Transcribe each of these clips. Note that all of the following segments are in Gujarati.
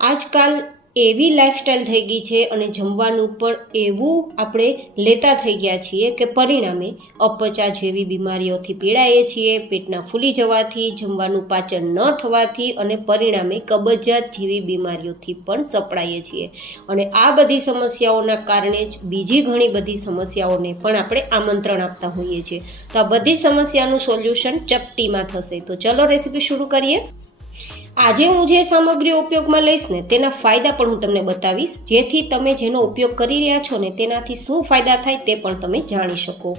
આજકાલ એવી લાઈફસ્ટાઈલ થઈ ગઈ છે અને જમવાનું પણ એવું આપણે લેતા થઈ ગયા છીએ કે પરિણામે અપચા જેવી બીમારીઓથી પીડાઈએ છીએ, પેટના ફૂલી જવાથી, જમવાનું પાચન ન થવાથી અને પરિણામે કબજિયાત જેવી બીમારીઓથી પણ સપડાઈએ છીએ. અને આ બધી સમસ્યાઓના કારણે જ બીજી ઘણી બધી સમસ્યાઓને પણ આપણે આમંત્રણ આપતા હોઈએ છીએ. તો આ બધી સમસ્યાનું સોલ્યુશન ચપટીમાં થશે. તો ચલો રેસીપી શરૂ કરીએ. આજે હું જે સામગ્રીઓ ઉપયોગમાં લઈશ ને તેના ફાયદા પણ હું તમને બતાવીશ, જેથી તમે જેનો ઉપયોગ કરી રહ્યા છો ને તેનાથી શું ફાયદા થાય તે પણ તમે જાણી શકો.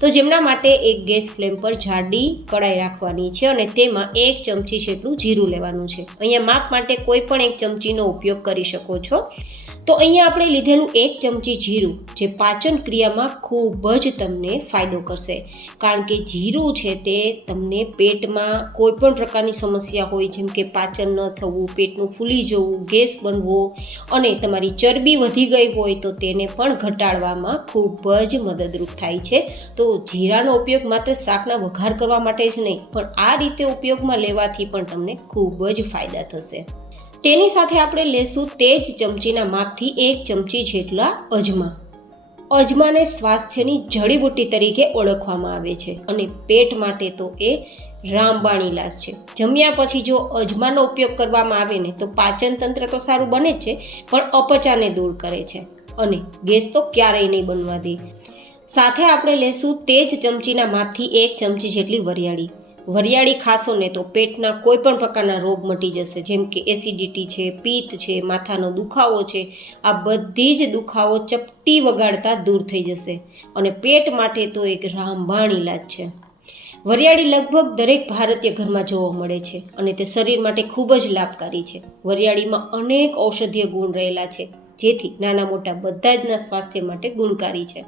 તો જેમના માટે એક ગેસ ફ્લેમ પર જાડી કડાઈ રાખવાની છે અને તેમાં 1 ચમચી જેટલું જીરું લેવાનું છે. અહીંયા માપ માટે કોઈ પણ 1 ચમચીનો ઉપયોગ કરી શકો છો. તો અહીંયા આપણે લીધેલું 1 ચમચી જીરું જે પાચન ક્રિયામાં ખૂબ જ તમને ફાયદો કરશે, કારણ કે જીરું છે તે તમને પેટમાં કોઈ પણ પ્રકારની સમસ્યા હોય, જેમ કે પાચન ન થવું, પેટનું ફૂલી જવું, ગેસ બનવો અને તમારી ચરબી વધી ગઈ હોય તો તેને પણ ઘટાડવામાં ખૂબ જ મદદરૂપ થાય છે. તો જીરાનો ઉપયોગ માત્ર શાકના વઘાર કરવા માટે જ નહીં, પણ આ રીતે ઉપયોગમાં લેવાથી પણ તમને ખૂબ જ ફાયદા થશે. તેની સાથે આપણે લેશું તે જ ચમચીના માપથી 1 ચમચી જેટલા અજમા. અજમાને સ્વાસ્થ્યની જડીબુટ્ટી તરીકે ઓળખવામાં આવે છે અને પેટ માટે તો એ રામબાણ ઇલાજ છે. જમ્યા પછી જો અજમાનો ઉપયોગ કરવામાં આવે ને તો પાચન તંત્ર તો સારું બને જ છે, પણ અપચાને દૂર કરે છે અને ગેસ તો ક્યારેય નહીં બનવા દે. સાથે આપણે લેશું તે જ ચમચીના માપથી 1 ચમચી જેટલી વરિયાળી. વરિયાળી ખાશો ને તો પેટના કોઈ પણ પ્રકારના રોગ મટી જશે, જેમ કે એસિડિટી છે, પિત્ત છે, માથાનો દુખાવો છે. આ બધી જ દુખાવો ચપટી વગાડતા દૂર થઈ જશે અને પેટ માટે તો એક રામબાણ ઇલાજ છે. વરિયાળી લગભગ દરેક ભારતીય ઘરમાં જોવા મળે છે અને તે શરીર માટે ખૂબ જ લાભકારી છે. વરિયાળીમાં અનેક ઔષધીય ગુણ રહેલા છે, જેથી નાના મોટા બધા જના સ્વાસ્થ્ય માટે ગુણકારી છે.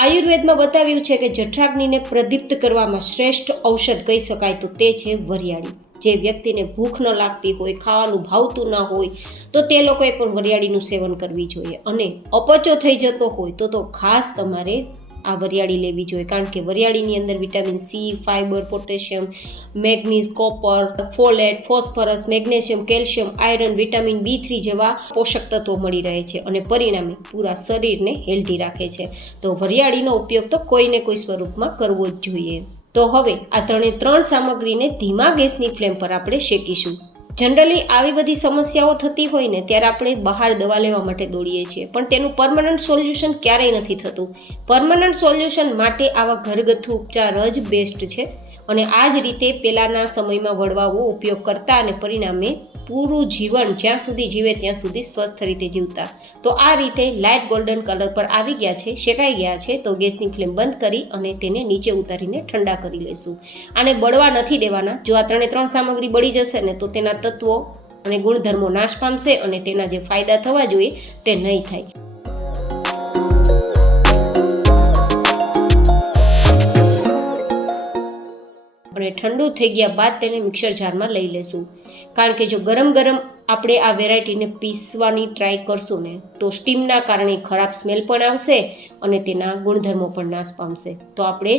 આયુર્વેદમાં બતાવ્યું છે કે જઠરાગ્નિને પ્રદીપ્ત કરવામાં શ્રેષ્ઠ ઔષધ કહી શકાય તો તે છે વરિયાળી. જે વ્યક્તિને ભૂખ ન લાગતી હોય, ખાવાનું ભાવતું ના હોય તો તે લોકોએ પણ વરિયાળીનું સેવન કરવી જોઈએ. અને અપચો થઈ જતો હોય તો ખાસ તમારે આ વરિયાળી લેવી જોઈએ, કારણ કે વરિયાળીની અંદર vitamin C, fibre, potassium, manganese, copper, folate, phosphorus, magnesium, calcium, iron, vitamin B3 જેવા પોષક તત્વો મળી રહે છે અને પરિણામે પૂરા શરીરને હેલ્ધી રાખે છે. તો વરિયાળીનો ઉપયોગ તો કોઈને કોઈ સ્વરૂપમાં કરવો જ જોઈએ. તો હવે આ 3 સામગ્રીને ધીમા ગેસની ફ્લેમ પર આપણે શેકીશું. જનરલી આવી બધી સમસ્યાઓ થતી હોય ને ત્યારે આપણે બહાર દવા લેવા માટે દોડીએ છીએ, પણ તેનું પરમનન્ટ સોલ્યુશન ક્યારેય નથી થતું. પરમનન્ટ સોલ્યુશન માટે આવા ઘરગથ્થુ ઉપચાર જ બેસ્ટ છે અને આ જ રીતે પહેલાંના સમયમાં વડવાઓ ઉપયોગ કરતા અને પરિણામે પૂરું જીવન જ્યાં સુધી જીવે ત્યાં સુધી સ્વસ્થ રીતે જીવતા. તો આ રીતે લાઇટ ગોલ્ડન કલર પર આવી ગયા છે, શેકાઈ ગયા છે. તો ગેસની ફ્લેમ બંધ કરી અને તેને નીચે ઉતારીને ઠંડા કરી લઈશું. આને બળવા નથી દેવાના. જો આ 3 સામગ્રી બળી જશે ને તો તેના તત્વો અને ગુણધર્મો નાશ પામશે અને તેના જે ફાયદા થવા જોઈએ તે નહીં થાય. અને ઠંડુ થઈ ગયા બાદ તેને મિક્સર જારમાં લઈ લેશું, કારણ કે જો ગરમ આપણે આ વેરાયટીને પીસવાની ટ્રાય કરશું ને તો સ્ટીમના કારણે ખરાબ સ્મેલ પણ આવશે અને તેના ગુણધર્મો પણ નાશ પામશે. તો આપણે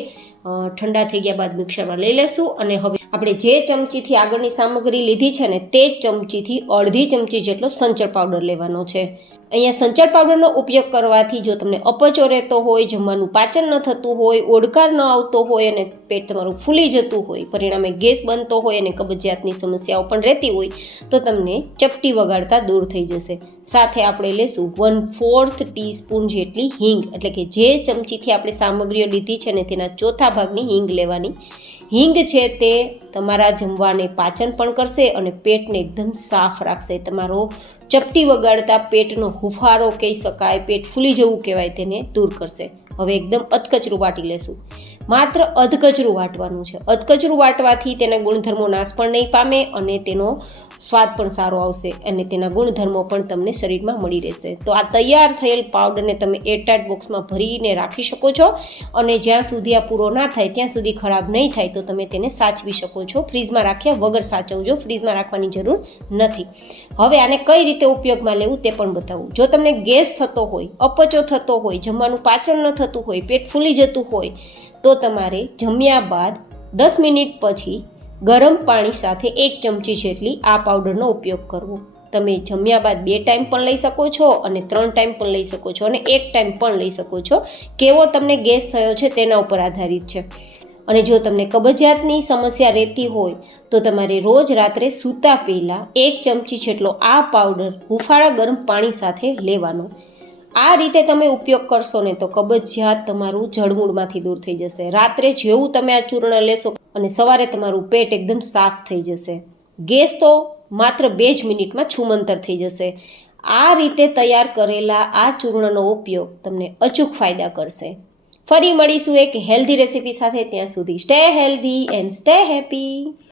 ઠંડા થઈ ગયા બાદ મિક્સરમાં લઈ લેશું અને હવે આપણે જે ચમચીથી આગળની સામગ્રી લીધી છે ને તે જ ચમચીથી અડધી ચમચી જેટલો સંચળ પાવડર લેવાનો છે. અહીંયા સંચળ પાવડરનો ઉપયોગ કરવાથી જો તમને અપચો રહેતો હોય, જમવાનું પાચન ન થતું હોય, ઓડકાર ન આવતો હોય અને પેટ તમારું ફૂલી જતું હોય, પરિણામે ગેસ બનતો હોય અને કબજિયાતની સમસ્યાઓ પણ રહેતી હોય તો તમને ચપટી વગાડતા દૂર થઈ જશે. સાથે આપણે લેશું 1/4 ટીસ્પૂન જેટલી હિંગ, એટલે કે જે ચમચીથી આપણે સામગ્રીઓ લીધી છે ને તેના ચોથા ભાગની હિંગ લેવાની. હિંગ છે તે તમારા જમવાને પાચન પણ કરશે અને પેટને એકદમ સાફ રાખશે. તમારો ચપટી વગાડતા પેટનો હુફારો કહી શકાય, પેટ ફૂલી જવું કહેવાય, તેને દૂર કરશે. હવે એકદમ અધકચરું વાટી લેશું. માત્ર અધકચરું વાટવાનું છે. અધકચરું વાટવાથી તેના ગુણધર્મો નાશ પણ નહીં પામે અને તેનો સ્વાદ પણ સારો આવશે અને તેના ગુણધર્મો પણ તમને શરીરમાં મળી રહેશે. તો આ તૈયાર થયેલ પાવડરને તમે એરટાઇટ બોક્સમાં ભરીને રાખી શકો છો અને જ્યાં સુધી આ પૂરો ના થાય ત્યાં સુધી ખરાબ નહીં થાય તો તમે તેને સાચવી શકો છો. ફ્રીજમાં રાખ્યા વગર સાચવજો, ફ્રીજમાં રાખવાની જરૂર નથી. હવે આને કઈ રીતે ઉપયોગમાં લેવું તે પણ બતાવું. જો તમને ગેસ થતો હોય, અપચો થતો હોય, જમવાનું પાચન ન થતું હોય, પેટ ફૂલી જતું હોય તો તમારે જમ્યા બાદ 10 મિનિટ પછી ગરમ પાણી સાથે 1 ચમચી જેટલી આ પાવડરનો ઉપયોગ કરવો. તમે જમ્યા બાદ 2 ટાઈમ પણ લઈ શકો છો અને 3 ટાઈમ પણ લઈ શકો છો અને 1 ટાઈમ પણ લઈ શકો છો. કેવો તમને ગેસ થયો છે તેના ઉપર આધારિત છે. અને જો તમને કબજિયાતની સમસ્યા રહેતી હોય તો તમારે રોજ રાત્રે સૂતા પહેલાં 1 ચમચી જેટલો આ પાવડર હુંફાળા ગરમ પાણી સાથે લેવાનો. આ રીતે તમે ઉપયોગ કરશો ને તો કબજિયાત તમારું જડમૂળમાંથી દૂર થઈ જશે. રાત્રે જેવું તમે આ ચૂર્ણ લેશો અને સવારે તમારું પેટ એકદમ સાફ થઈ જશે. ગેસ તો માત્ર 2 જ મિનિટમાં છૂમંતર થઈ જશે. આ રીતે તૈયાર કરેલા આ ચૂર્ણનો ઉપયોગ તમને અચૂક ફાયદા કરશે. ફરી મળીશું એક હેલ્ધી રેસીપી સાથે. ત્યાં સુધી stay healthy and stay happy.